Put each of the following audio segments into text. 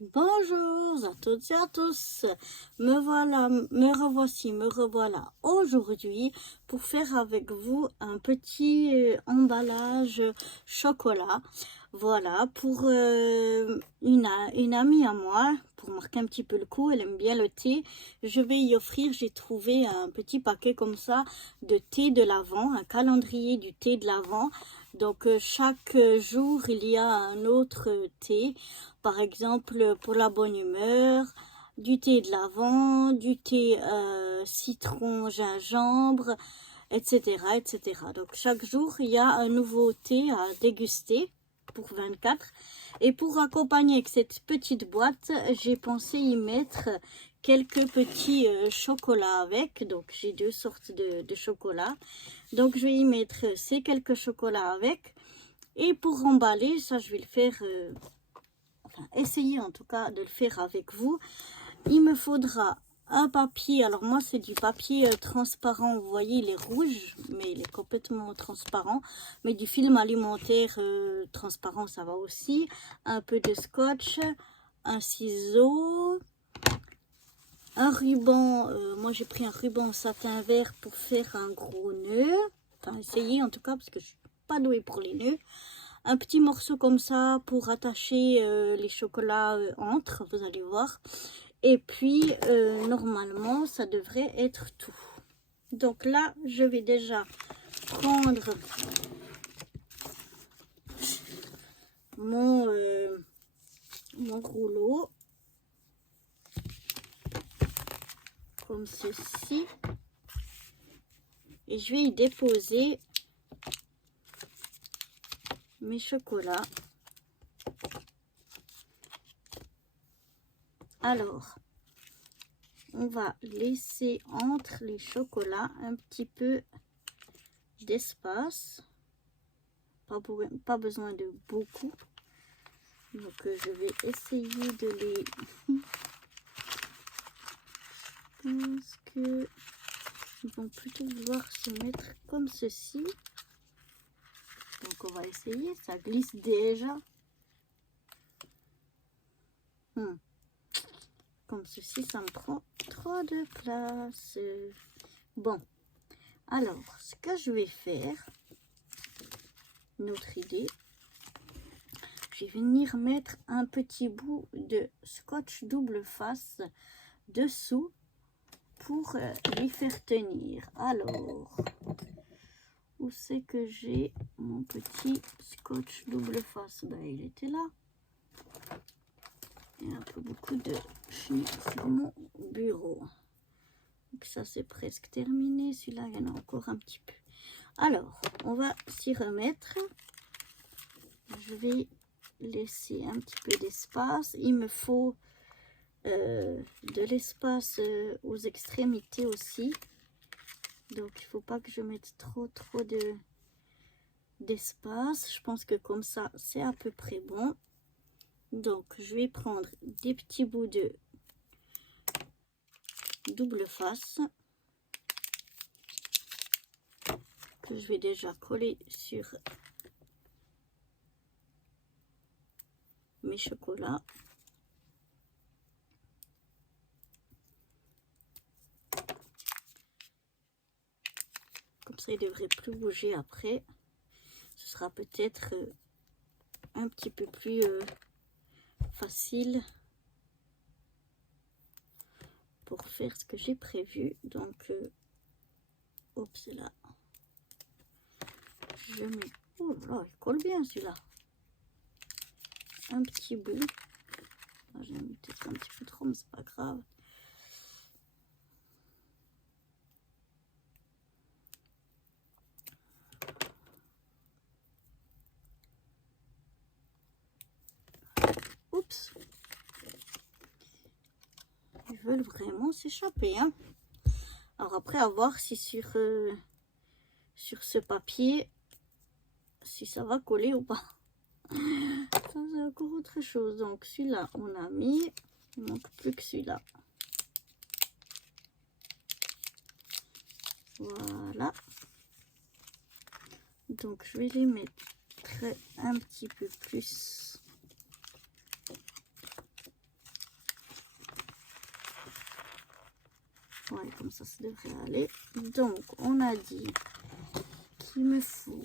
Bonjour à toutes et à tous, me revoilà aujourd'hui pour faire avec vous un petit emballage chocolat. Voilà, pour une amie à moi, pour marquer un petit peu le coup, elle aime bien le thé. Je vais y offrir, j'ai trouvé un petit paquet comme ça de thé de l'Avent, un calendrier du thé de l'Avent. Donc chaque jour, il y a un autre thé. Par exemple, pour la bonne humeur, du thé de l'Avent, du thé citron, gingembre, etc., etc. Donc chaque jour, il y a un nouveau thé à déguster pour 24. Et pour accompagner avec cette petite boîte, j'ai pensé y mettre quelques petits chocolats avec. Donc j'ai deux sortes de chocolat. Donc je vais y mettre ces quelques chocolats avec. Et pour emballer, ça je vais le faire, essayer en tout cas de le faire avec vous. Il me faudra un papier, alors moi c'est du papier transparent, vous voyez il est rouge, mais il est complètement transparent. Mais du film alimentaire transparent ça va aussi. Un peu de scotch, un ciseau, un ruban, moi j'ai pris un ruban satin vert pour faire un gros nœud. Enfin essayer en tout cas parce que je suis pas douée pour les nœuds. Un petit morceau comme ça pour attacher les chocolats entre, vous allez voir. Et puis normalement ça devrait être tout. Donc là je vais déjà prendre mon rouleau comme ceci et je vais y déposer mes chocolats. Alors on va laisser entre les chocolats un petit peu d'espace, pas besoin de beaucoup. Donc je vais essayer de les je pense que ils vont plutôt vouloir se mettre comme ceci. Donc on va essayer, ça glisse déjà. Comme ceci, ça me prend trop de place. Bon, alors ce que je vais faire, une autre idée, je vais venir mettre un petit bout de scotch double face dessous pour les faire tenir. Alors, où c'est que j'ai mon petit scotch double face? Ben, il était là. Il y a un peu beaucoup de chenilles sur mon bureau. Donc ça c'est presque terminé. Celui-là, il y en a encore un petit peu. Alors, on va s'y remettre. Je vais laisser un petit peu d'espace. Il me faut de l'espace aux extrémités aussi. Donc, il ne faut pas que je mette trop d'espace. Je pense que comme ça, c'est à peu près bon. Donc, je vais prendre des petits bouts de double face que je vais déjà coller sur mes chocolats. Comme ça, il ne devrait plus bouger après. Ce sera peut-être un petit peu plus facile pour faire ce que j'ai prévu. Donc, hop, c'est là. Je mets... Oh là, il colle bien celui-là. Un petit bout. J'ai mis peut-être un petit peu trop, mais c'est pas grave. Oups. Ils veulent vraiment s'échapper, hein. Alors après, à voir si sur ce papier, si ça va coller ou pas. Ça, c'est encore autre chose. Donc, celui-là, on a mis. Il ne manque plus que celui-là. Voilà. Donc, je vais les mettre un petit peu plus ça devrait aller. Donc, on a dit qu'il me faut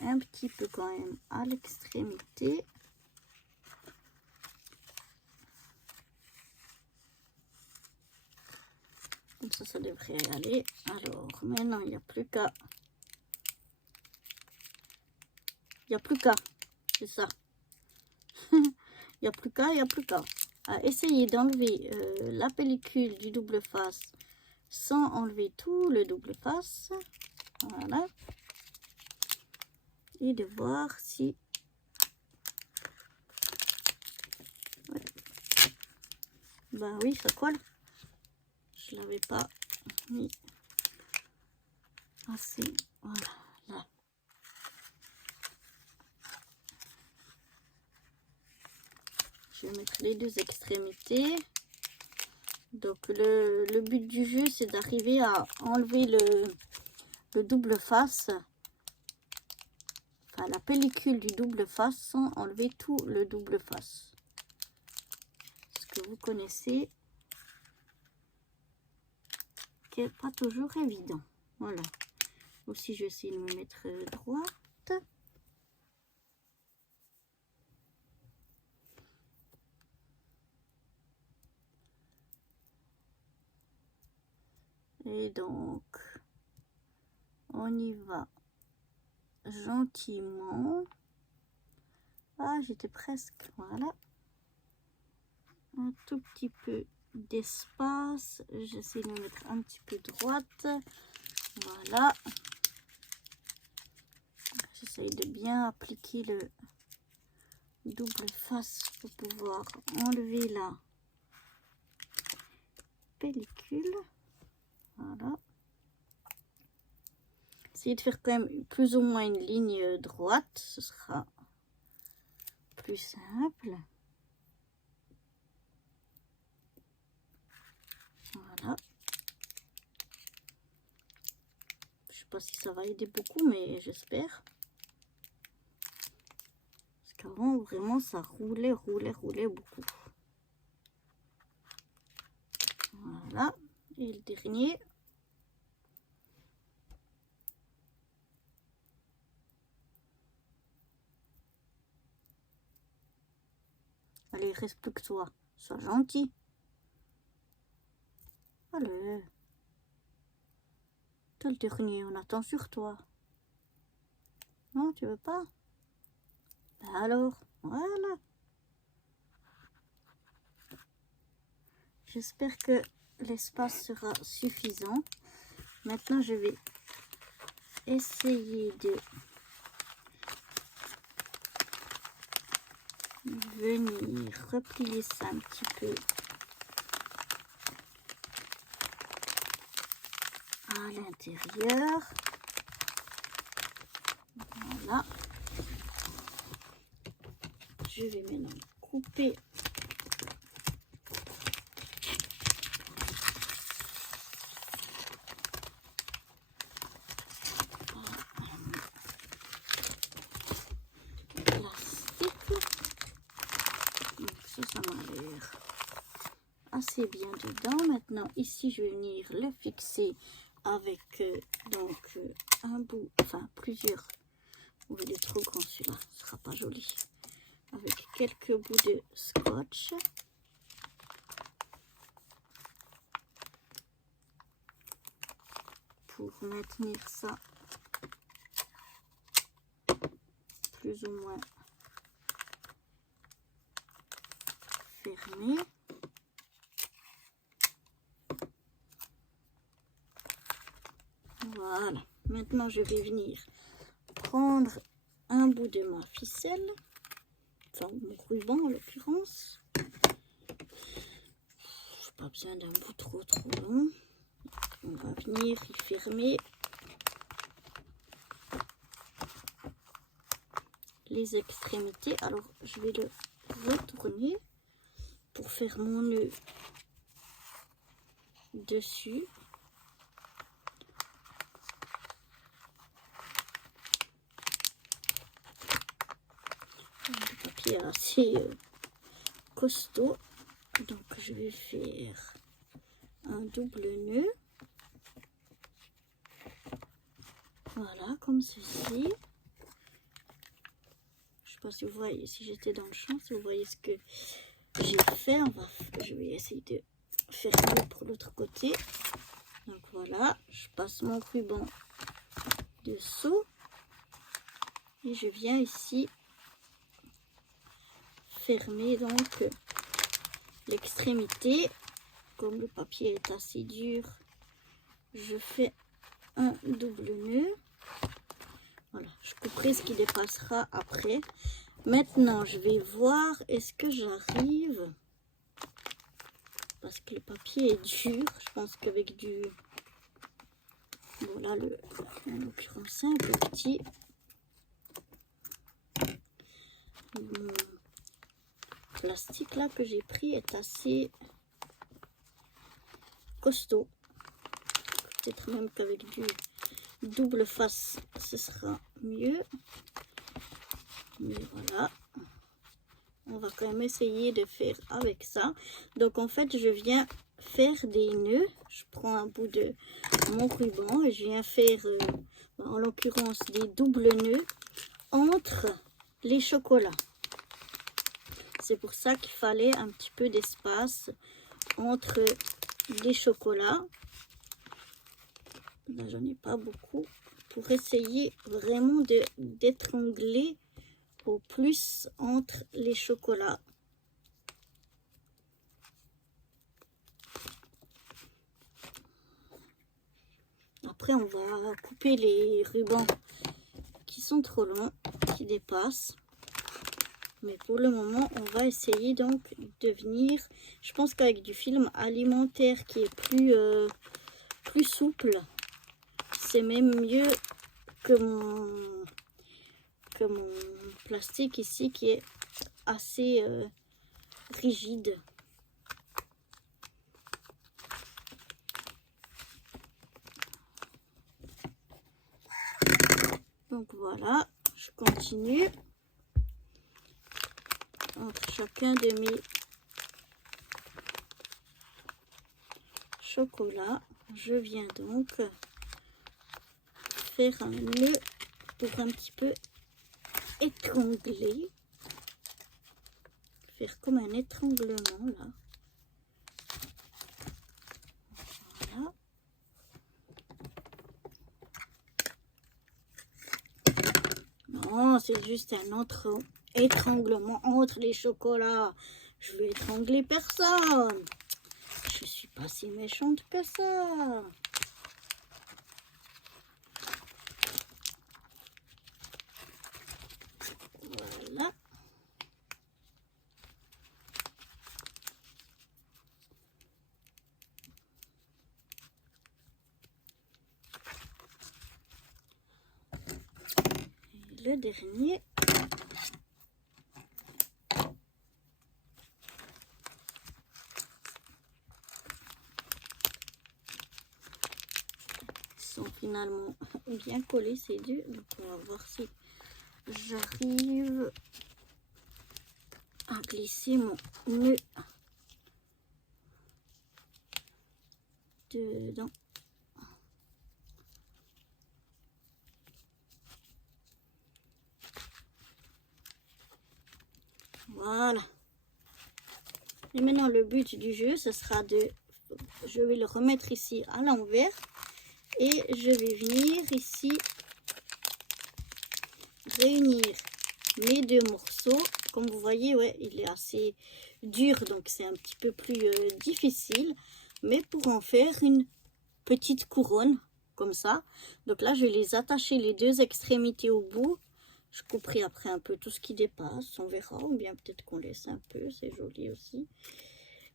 un petit peu quand même à l'extrémité. Comme ça devrait aller. Alors, maintenant, il n'y a plus qu'à... Il n'y a plus qu'à. C'est ça. Il n'y a plus qu'à. À essayer d'enlever la pellicule du double face sans enlever tout le double face. Voilà. Et de voir si... Ouais. Ben oui, ça colle. Je l'avais pas mis assez. Voilà, là. Je vais mettre les deux extrémités. Donc le but du jeu, c'est d'arriver à enlever le double face. Enfin, la pellicule du double face sans enlever tout le double face. Ce que vous connaissez, qui n'est pas toujours évident. Voilà. Aussi, je vais essayer de me mettre droite. Et donc, on y va gentiment. Ah, j'étais presque. Voilà. Un tout petit peu d'espace. J'essaie de me mettre un petit peu droite. Voilà. J'essaye de bien appliquer le double face pour pouvoir enlever la pellicule. Voilà. Essayez de faire quand même plus ou moins une ligne droite. Ce sera plus simple. Voilà. Je sais pas si ça va aider beaucoup, mais j'espère. Parce qu'avant, vraiment, ça roulait beaucoup. Voilà. Et le dernier. Allez, il reste plus que toi. Sois gentil. Allez. T'as le dernier, on attend sur toi. Non, tu veux pas? Ben alors, voilà. J'espère que l'espace sera suffisant. Maintenant, je vais essayer de venir replier ça un petit peu à l'intérieur. Voilà. Je vais maintenant couper ça m'a l'air assez bien dedans. Maintenant ici je vais venir le fixer avec un bout, enfin plusieurs. Oh, il est trop grand celui-là, ce sera pas joli. Avec quelques bouts de scotch. Pour maintenir ça plus ou moins fermé. Voilà. Maintenant, je vais venir prendre un bout de ma ficelle, enfin mon ruban en l'occurrence. Pas besoin d'un bout trop long. On va venir y fermer les extrémités. Alors, je vais le retourner pour faire mon nœud dessus. Le papier est assez costaud, donc je vais faire un double nœud. Voilà, comme ceci. Je sais pas si vous voyez, si j'étais dans le champ, si vous voyez ce que j'ai fait. Je vais essayer de faire mieux pour l'autre côté. Donc voilà, je passe mon ruban dessous. Et je viens ici fermer donc l'extrémité. Comme le papier est assez dur, je fais un double nœud. Voilà, je couperai ce qui dépassera après. Maintenant, je vais voir est-ce que j'arrive, parce que le papier est dur. Je pense qu'avec du... Bon là, en l'occurrence, c'est un peu petit. Le plastique là que j'ai pris est assez costaud. Peut-être même qu'avec du double face, ce sera mieux. Mais voilà. On va quand même essayer de faire avec ça. Donc en fait, je viens faire des nœuds. Je prends un bout de mon ruban et je viens faire, en l'occurrence, des doubles nœuds entre les chocolats. C'est pour ça qu'il fallait un petit peu d'espace entre les chocolats. Là, j'en ai pas beaucoup. Pour essayer vraiment d'étrangler au plus entre les chocolats. Après, on va couper les rubans qui sont trop longs, qui dépassent. Mais pour le moment, on va essayer donc de venir... Je pense qu'avec du film alimentaire qui est plus souple, c'est même mieux que mon plastique ici qui est assez rigide. Donc voilà, je continue entre chacun de mes chocolats. Je viens donc faire un nœud pour un petit peu étrangler, faire comme un étranglement là. Voilà. Non, c'est juste un autre étranglement entre les chocolats. Je vais étrangler personne. Je suis pas si méchante que ça. Voilà. Et le dernier. Sont finalement bien collés ces deux. Donc on va voir si j'arrive à glisser mon nœud dedans. Voilà. Et maintenant le but du jeu, ce sera de... Je vais le remettre ici à l'envers. Et je vais venir ici réunir mes deux morceaux. Comme vous voyez, ouais, il est assez dur, donc c'est un petit peu plus difficile. Mais pour en faire une petite couronne, comme ça. Donc là, je vais les attacher les deux extrémités au bout. Je couperai après un peu tout ce qui dépasse, on verra. Ou bien peut-être qu'on laisse un peu, c'est joli aussi.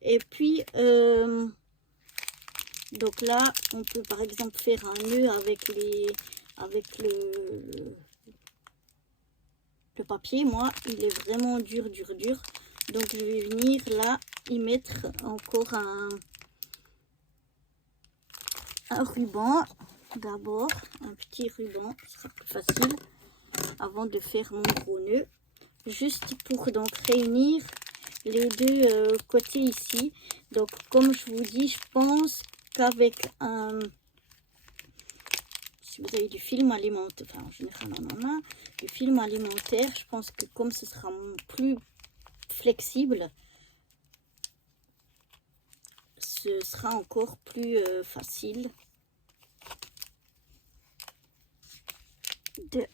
Et puis... donc là, on peut par exemple faire un nœud avec le papier. Moi, il est vraiment dur. Donc, je vais venir là y mettre encore un ruban. D'abord, un petit ruban, ce sera plus facile avant de faire mon gros nœud. Juste pour donc réunir les deux côtés ici. Donc, comme je vous dis, je pense qu'avec un... si vous avez du film alimentaire, enfin en général on en a, du film alimentaire, je pense que comme ce sera plus flexible, ce sera encore plus facile de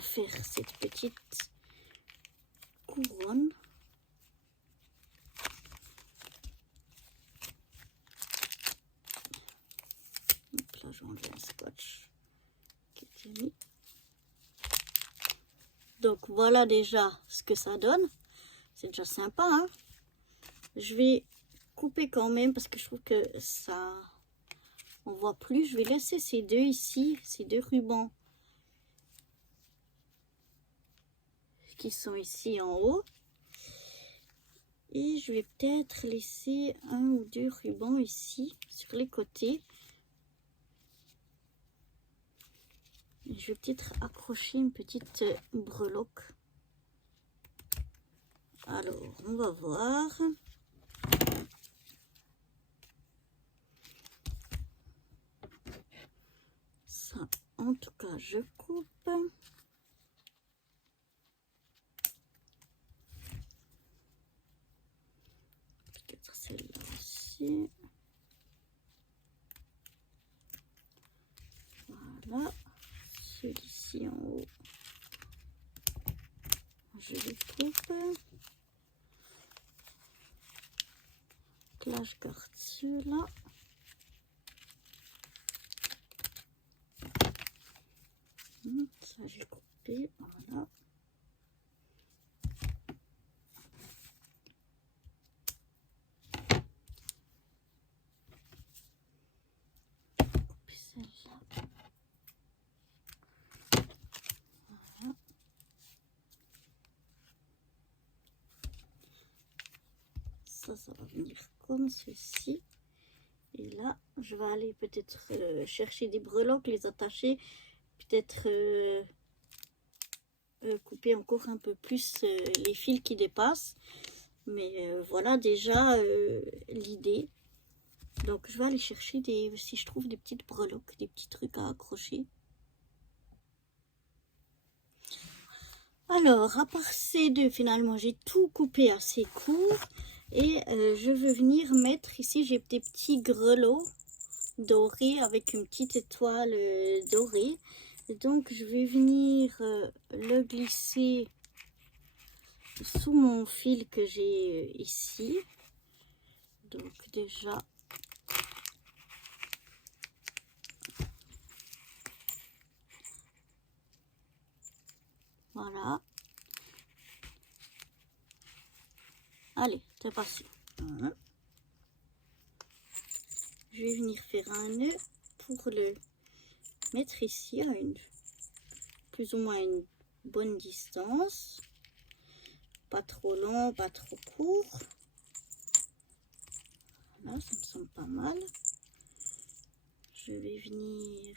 faire cette petite couronne. Donc là j'enlève un scotch qui était mis. Donc voilà déjà ce que ça donne. C'est déjà sympa, hein. Je vais couper quand même parce que je trouve que ça on voit plus. Je vais laisser ces deux ici, ces deux rubans qui sont ici en haut, et je vais peut-être laisser un ou deux rubans ici sur les côtés. Et je vais peut-être accrocher une petite breloque. Alors on va voir. Ça, en tout cas, je coupe. Peut-être celle-là aussi. Voilà. Celui-ci en haut, je le coupe. Là, je garde ceux-là. Ça, j'ai coupé. Voilà. Couper celle-là. Voilà. Ça va venir comme ceci. Et là, je vais aller peut-être chercher des breloques, les attacher, peut-être couper encore un peu plus les fils qui dépassent. Mais voilà déjà l'idée. Donc je vais aller chercher si je trouve des petites breloques, des petits trucs à accrocher. Alors, à part ces deux, finalement, j'ai tout coupé assez court. Et je veux venir mettre ici, j'ai des petits grelots dorés avec une petite étoile dorée. Et donc, je vais venir le glisser sous mon fil que j'ai ici. Donc, déjà... Voilà. Allez, c'est parti. Voilà. Je vais venir faire un nœud pour le mettre ici à une plus ou moins une bonne distance. Pas trop long, pas trop court. Là, ça me semble pas mal. Je vais venir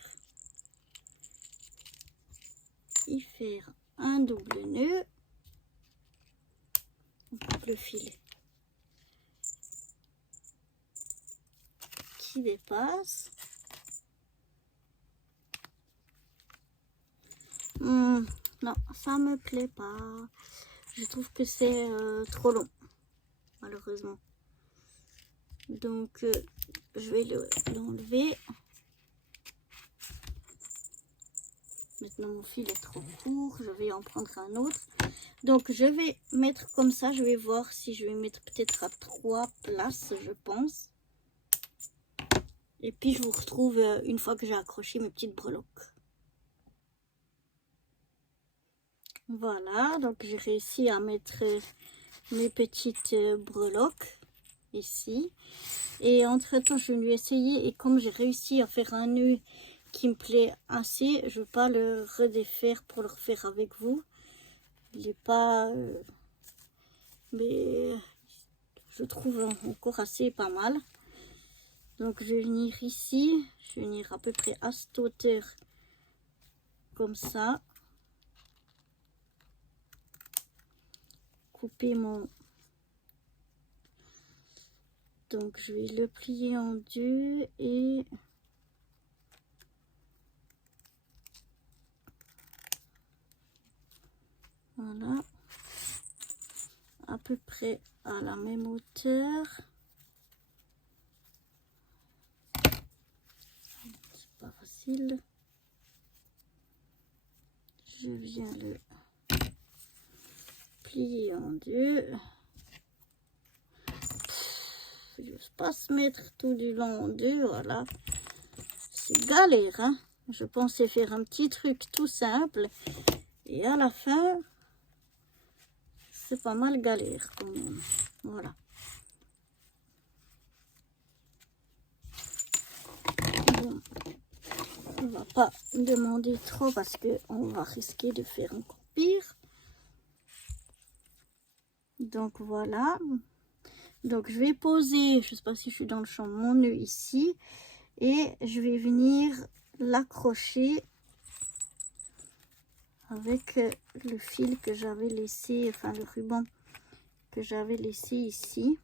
y faire un double nœud. On coupe le fil qui dépasse. Non, ça me plaît pas. Je trouve que c'est trop long, malheureusement. Donc, je vais l'enlever. Maintenant, mon fil est trop court. Je vais en prendre un autre. Donc, je vais mettre comme ça. Je vais voir si je vais mettre peut-être à 3 places, je pense. Et puis, je vous retrouve une fois que j'ai accroché mes petites breloques. Voilà, donc j'ai réussi à mettre mes petites breloques ici. Et entre temps, je vais lui essayer. Et comme j'ai réussi à faire un nœud qui me plaît assez, je ne vais pas le redéfaire pour le refaire avec vous. Il n'est pas... mais je trouve encore assez pas mal. Donc je vais venir ici. Je vais venir à peu près à cette hauteur. Comme ça. Couper mon... Donc je vais le plier en deux et... Voilà. À peu près à la même hauteur. C'est pas facile. Je viens le plier en deux. Je n'ose pas se mettre tout du long en deux, voilà. C'est galère, hein. Je pensais faire un petit truc tout simple. Et à la fin, c'est pas mal galère quand même. Voilà. Bon, on va pas demander trop parce que on va risquer de faire encore pire. Donc voilà. Donc je vais poser, je sais pas si je suis dans le champ, mon nœud ici. Et je vais venir l'accrocher avec le fil que j'avais laissé, enfin le ruban que j'avais laissé ici.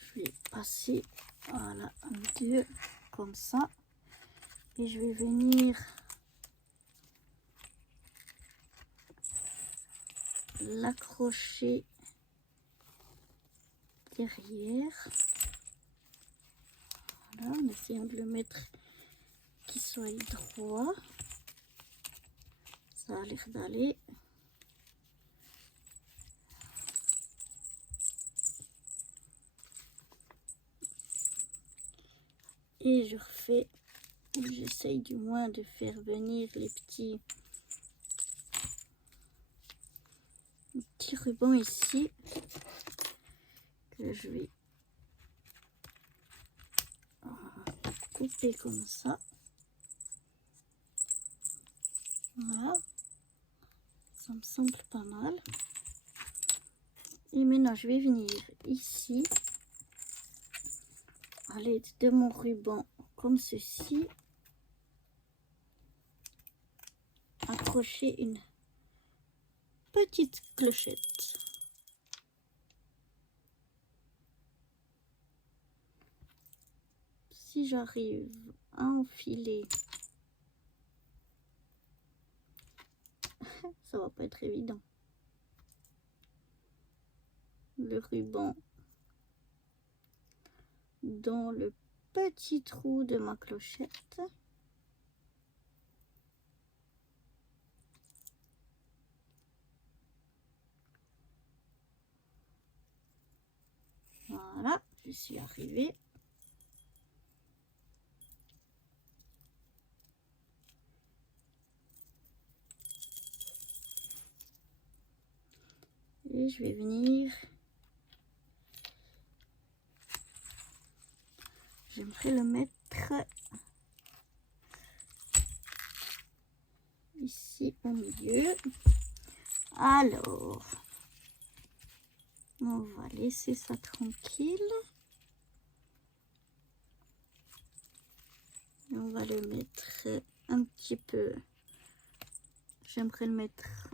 Je vais passer, voilà, deux comme ça. Et je vais venir l'accrocher derrière. Voilà, en essayant de le mettre qu'il soit droit. Ça a l'air d'aller. Et je refais, j'essaye du moins de faire venir les petits rubans ici que je vais couper comme ça. Voilà, ça me semble pas mal. Et maintenant je vais venir ici à l'aide de mon ruban comme ceci, accrocher une petite clochette. Si j'arrive à enfiler, ça va pas être évident, le ruban dans le petit trou de ma clochette. Voilà, je suis arrivée. Et je vais venir, j'aimerais le mettre ici au milieu. Alors, on va laisser ça tranquille. Et on va le mettre un petit peu, j'aimerais le mettre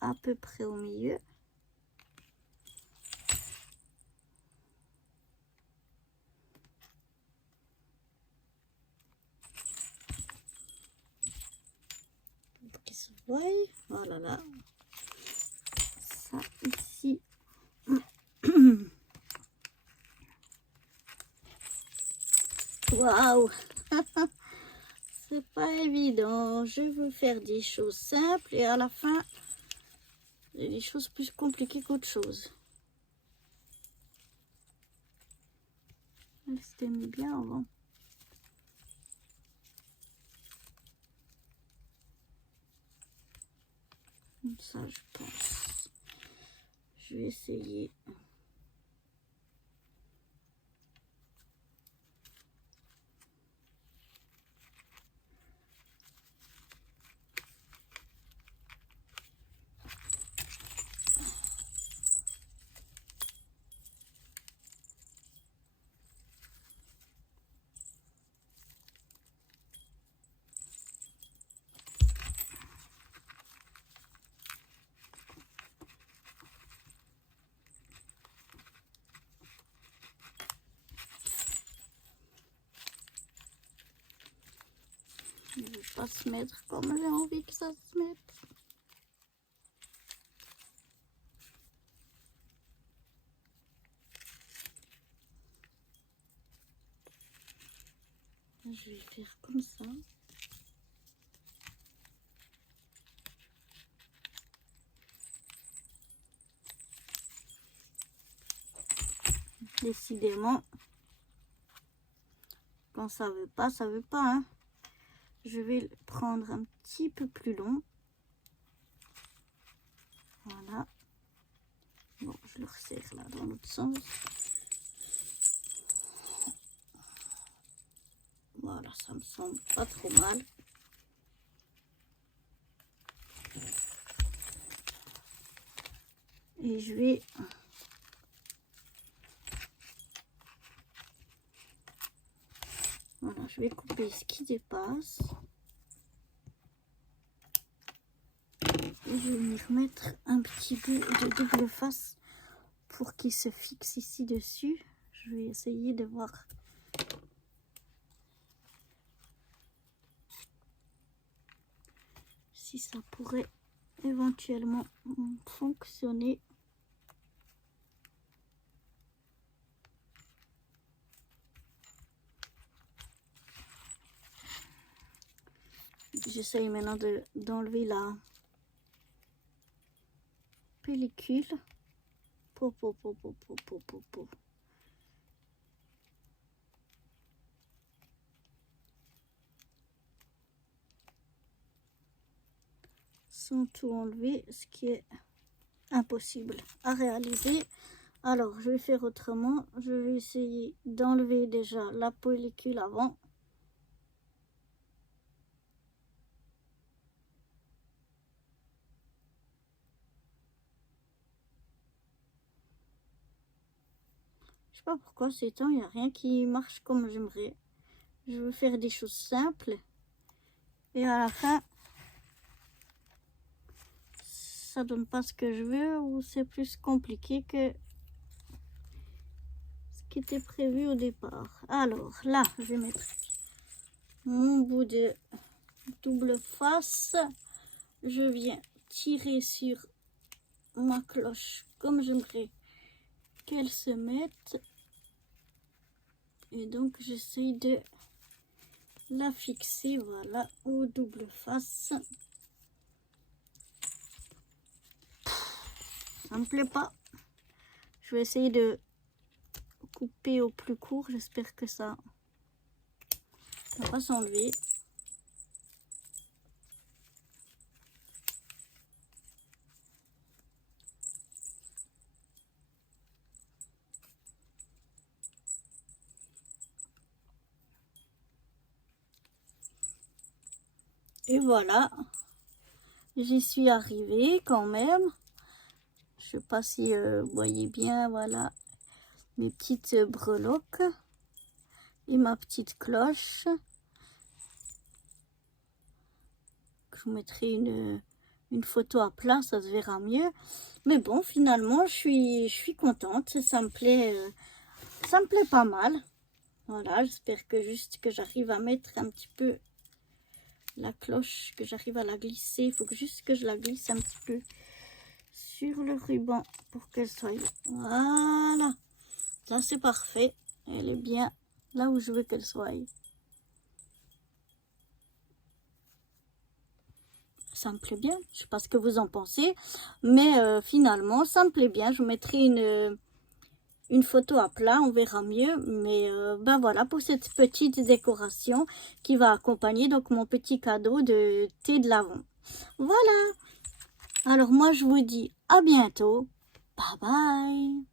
à peu près au milieu. Pour qu'il se voie. Voilà là. Ça ici. Waouh. C'est pas évident. Je veux faire des choses simples et à la fin, il y a des choses plus compliquées qu'autre chose. C'était mis bien avant. Comme ça, je pense. Je vais essayer. pas se mettre comme j'ai envie que ça se mette. Je vais faire comme ça. Décidément, quand ça veut pas, hein. Je vais le prendre un petit peu plus long. Voilà. Bon, je le resserre là dans l'autre sens. Voilà, ça me semble pas trop mal. Et je vais voilà, je vais couper ce qui dépasse. Et je vais y remettre un petit peu de double face pour qu'il se fixe ici dessus. Je vais essayer de voir si ça pourrait éventuellement fonctionner. J'essaye maintenant d'enlever la pellicule. Sans tout enlever, ce qui est impossible à réaliser. Alors, je vais faire autrement. Je vais essayer d'enlever déjà la pellicule avant. Je sais pas pourquoi ces temps, il n'y a rien qui marche comme j'aimerais. Je veux faire des choses simples. Et à la fin, ça donne pas ce que je veux ou c'est plus compliqué que ce qui était prévu au départ. Alors là, je vais mettre mon bout de double face. Je viens tirer sur ma cloche comme j'aimerais qu'elle se mette. Et donc j'essaye de la fixer, voilà, au double face. Ça me plaît pas. Je vais essayer de couper au plus court. J'espère que ça va pas s'enlever. Et voilà, j'y suis arrivée quand même. Je sais pas si vous voyez bien, voilà, mes petites breloques et ma petite cloche. Je vous mettrai une photo à plat, ça se verra mieux. Mais bon, finalement, je suis contente. Ça me plaît pas mal. Voilà, j'espère que j'arrive à mettre un petit peu la cloche, que j'arrive à la glisser. Il faut juste que je la glisse un petit peu sur le ruban pour qu'elle soit... Voilà, là c'est parfait. Elle est bien là où je veux qu'elle soit. Ça me plaît bien, je sais pas ce que vous en pensez, mais finalement ça me plaît bien. Je vous mettrai une photo à plat, on verra mieux, mais ben voilà pour cette petite décoration qui va accompagner donc mon petit cadeau de thé de lavande. Voilà, alors moi je vous dis à bientôt, bye bye.